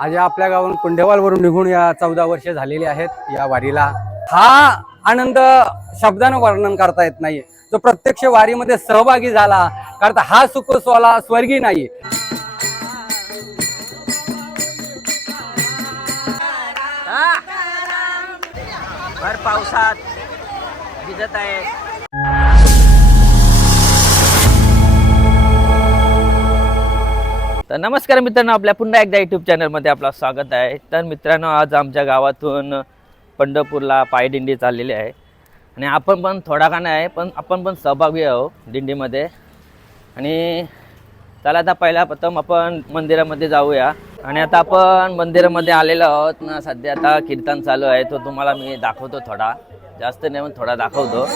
आज या आपल्या गावातून कुंडेवालवरून निघून या चौदा वर्षे झालेली आहेत या वारीला. हा आनंद शब्दानं वर्णन करता येत नाही जो प्रत्यक्ष वारीमध्ये सहभागी झाला कारण हा सुख सोला स्वर्गी नाही भर पावसात भिजत आहे. तर नमस्कार मित्रांनो आपल्या पुन्हा एकदा यूट्यूब चॅनलमध्ये आपलं स्वागत आहे. तर मित्रांनो आज आमच्या गावातून पंढरपूरला पायदिंडी चाललेली आहे. आणि आपण पण थोडा का नाही पण आपण पण सहभागी आहोत दिंडीमध्ये. आणि चला आता पहिला प्रथम आपण मंदिरामध्ये जाऊया. आणि आता आपण मंदिरामध्ये आलेलो आहोत. ना सध्या आता कीर्तन चालू आहे. तो तुम्हाला मी दाखवतो थोडा. जास्त नाही पण थोडा दाखवतो.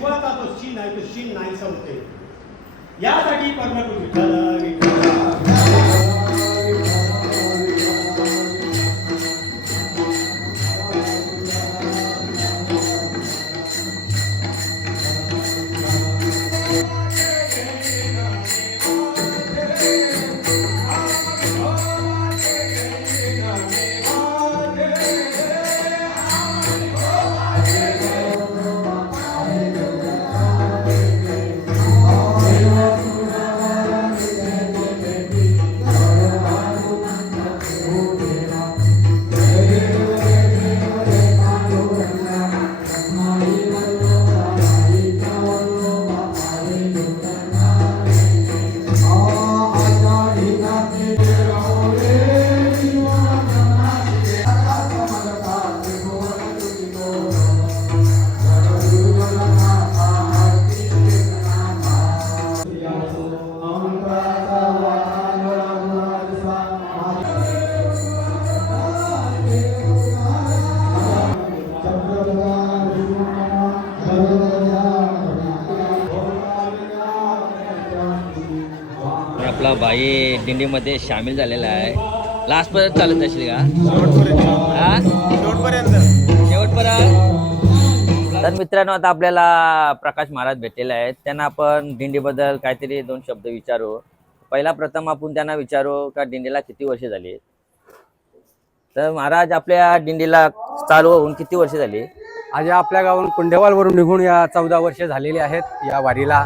स्पर्शानं या तो आहे तो शीन नाहीसा होते. यासाठी परमटू विठ्ठल विठ्ठल भाई दिंडीमध्ये सामील झालेला आहे. लास्ट पर्यंत चालत असेल का? हा? शेवटपर्यंत? तर मित्रांनो आता आपल्याला प्रकाश महाराज भेटलेले आहेत त्यांना आपण दिंडीबद्दल काहीतरी दोन शब्द विचारू. पहिला प्रथम आपण त्यांना विचारू का दिंडीला किती वर्ष झाली? तर महाराज आपल्या दिंडीला चालू होऊन किती वर्ष झाली? आज या आपल्या गावातून कुंडेवालवरून निघून या चौदा वर्षे झालेली आहेत या वारीला.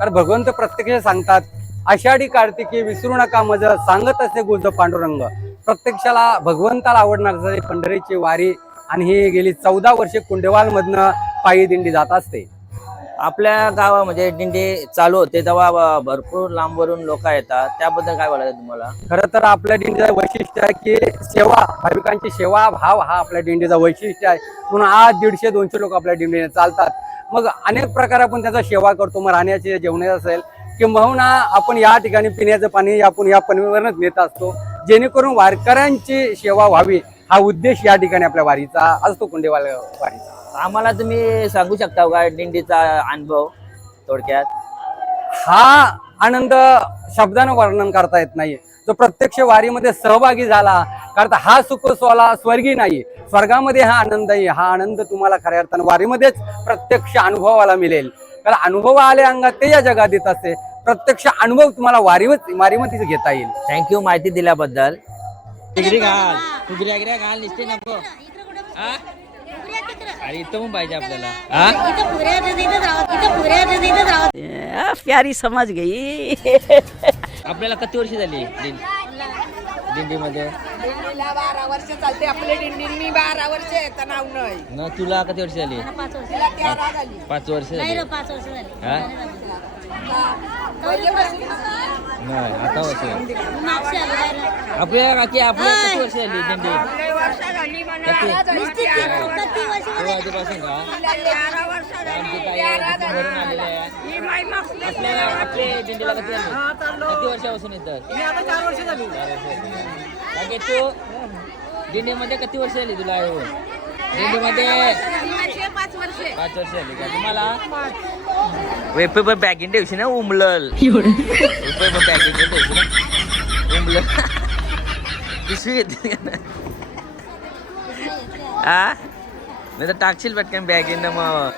कारण भगवंत प्रत्यक्ष सांगतात आषाढी कार्तिकी विसरू नका मज सांगत असे गुज पांडुरंग. प्रत्यक्षाला भगवंताला आवडणार पंढरीची वारी आणि ही गेली चौदा वर्षे कुंडेवाल मधनं पायी दिंडी जात असते. आपल्या गावामध्ये दिंडी चालू होते तेव्हा भरपूर लांबवरून लोक येतात. त्याबद्दल काय बोलायचं तुम्हाला? खरं तर आपल्या दिंडीचं वैशिष्ट्य आहे की सेवा भाविकांची सेवा भाव हा आपल्या दिंडीचा वैशिष्ट्य आहे. म्हणून आज दीडशे दोनशे लोक आपल्या दिंडीने चालतात. मग अनेक प्रकारे आपण त्याचा सेवा करतो. मग राहण्याची जेवणाची असेल किंबहुना आपण या ठिकाणी पिण्याचं पाणी आपण या पनवीवरच नेत असतो. जेणेकरून वारकऱ्यांची सेवा व्हावी हा उद्देश या ठिकाणी आपल्या वारीचा असतो कुंडेवाल वारीचा. आम्हाला तुम्ही सांगू शकता का दिंडीचा अनुभव थोडक्यात? हा आनंद शब्दानं वर्णन करता येत नाही. जो प्रत्यक्ष वारीमध्ये सहभागी झाला कारण हा सुख सोला स्वर्गी नाही स्वर्गामध्ये हा आनंद आहे. हा आनंद तुम्हाला खऱ्या अर्थानं वारीमध्येच प्रत्यक्ष अनुभवाला मिळेल. कारण अनुभव आले अंगात ते या जगात येत असते प्रत्यक्ष अनुभव तुम्हाला वारीवर वारीमध्येच घेता येईल. थँक्यू माहिती दिल्याबद्दल. डिग्री घाल. डिग्री वगैरे घाल निसते नको. हा? अरे इथं पण पाहिजे आपल्याला. हा? प्यारी समझ गई. आपल्याला किती वर्ष झाली दिं- दिंडीमध्ये? दिंडीला बारा वर्ष चालते आपले दिंडींनी बारा वर्ष येतं नाव नाही. न तुला किती वर्ष झाली? तिला तेरा झाली. पाच वर्ष झाली. पाच वर्ष झाली. हा? नाही आता वर्ष आपल्या काकी आपल्या किती वर्ष झाली दिंडी? किती? आधीपासून का आमची ताई किती भरून आलेली आहे. ही माई मागली आपल्या आपल्या दिंडीला आली किती वर्षापासून येतात मी आता चार वर्ष झाली. चार वर्ष बाकी तू दिंडीमध्ये किती वर्ष झाली तुला येऊन दिंडीमध्ये पाच वर्ष. पाच वर्ष झाली का? तुम्हाला? वेपे पण बॅगिंग ठेवशी ना उमलल वेपे पण बॅगिंग ठेवशी ना उमलल पिशवी घेतली? हा नाही तर टाकशील पटकन बॅगिंग मग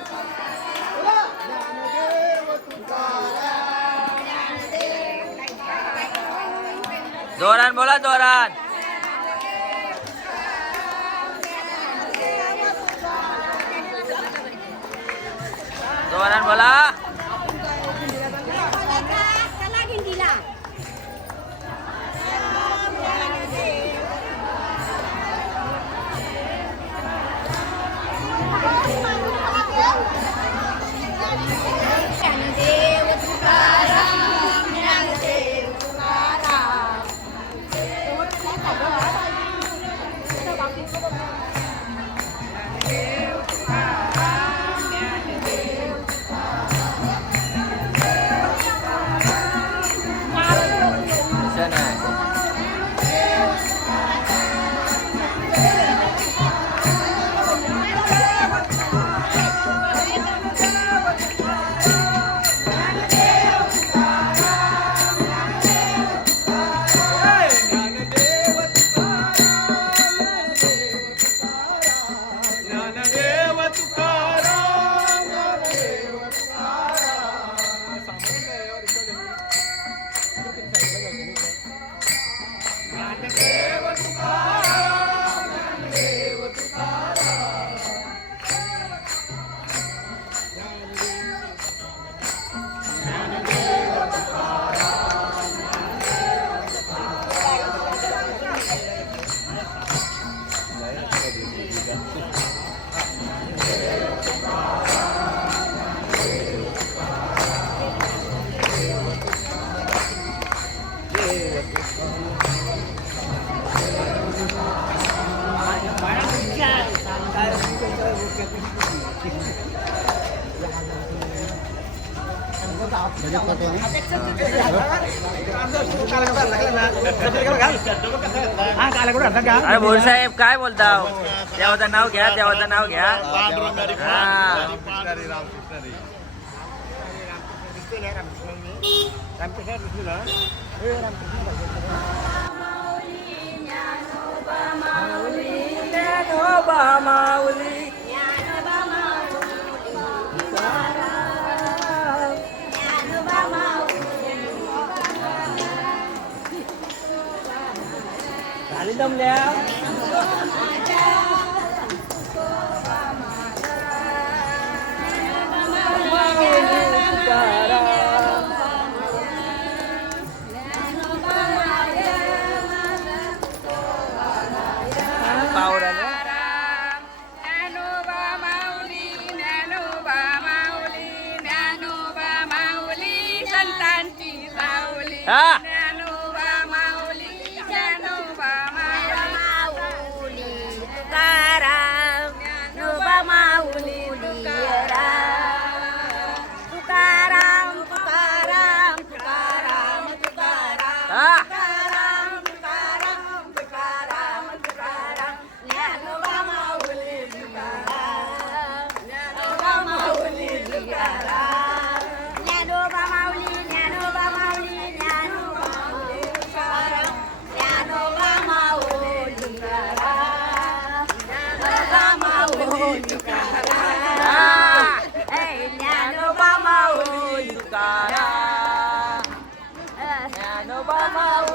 जोरान बोला जोरान जोरान बोला अरे भोर साहेब काय बोलता देवाचं नाव घ्या देवाचं नाव घ्या हा. झाली जमल्या पावराला huyu kara. Hey, nyano mama oh, huyu kara. Uh, nyano mama oh,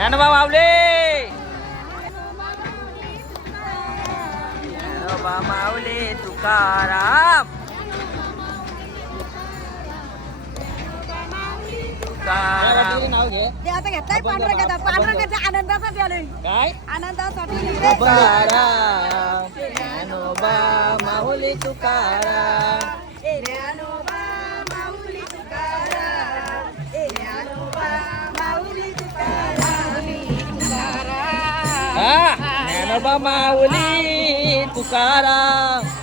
Dnyanoba माऊले Dnyanoba माऊले Tukaram. काय? आनंदासाठी तुकाराम. ज्ञानोबा माऊली तुकाराम.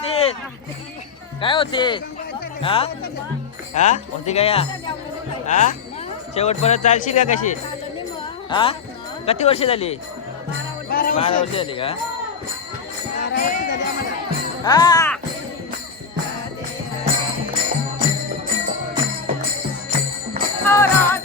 होते? काय होते? हा? हा? होते का या? हा? शेवटपर्यंत चालशील का कशी? हा? किती वर्ष झाली? बारा वर्ष झाली का? हा! हो,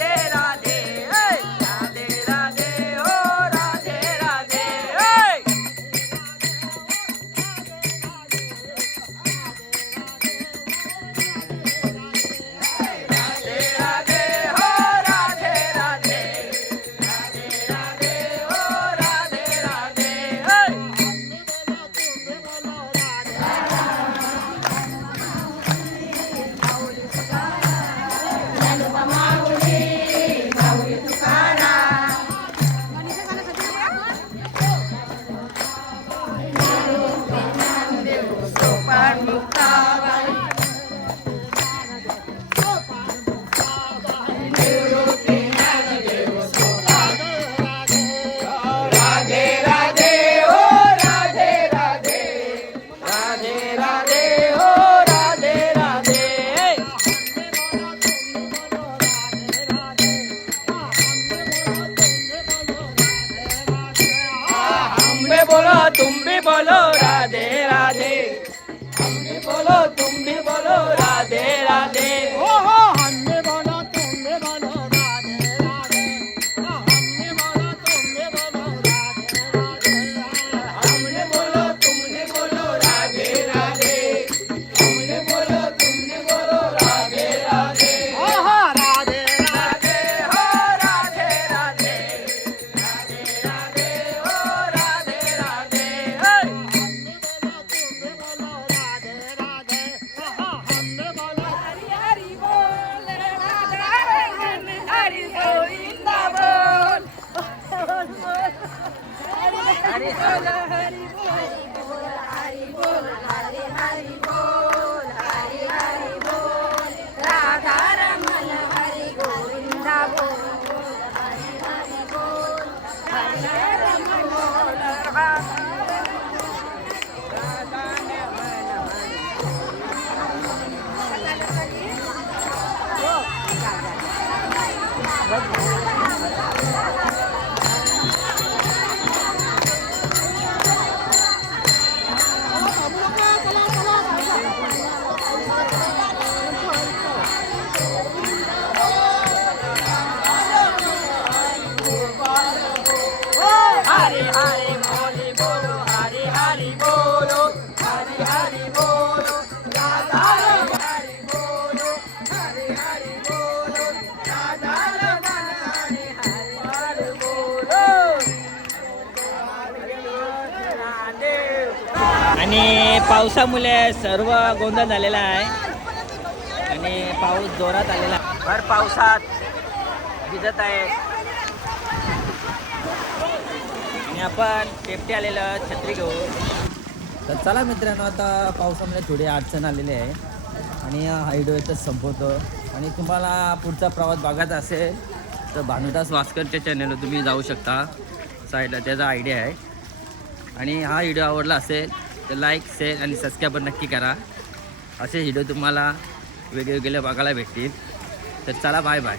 आणि पावसामुळे सर्व गोंधळ झालेला आहे. आणि पाऊस जोरात आलेला आहे. भर पावसात भिजत आहे. आणि आपण सेफ्टी आलेलं छत्री घेऊ तर चला मित्रांनो आता पावसामुळे थोडी अडचण आलेली आहे. आणि हा व्हिडिओ इथं संपवतो. आणि तुम्हाला पुढचा प्रवास बघायचा असेल तर भानुदास वास्करच्या चॅनलवर तुम्ही जाऊ शकता. साईडला त्याचा आयडिया आहे. आणि हा व्हिडिओ आवडला असेल तर लाईक शेअर आणि सबस्क्राईब नक्की करा. असे व्हिडिओ तुम्हाला वेगवेगळे बघायला भेटतील. तर चला बाय बाय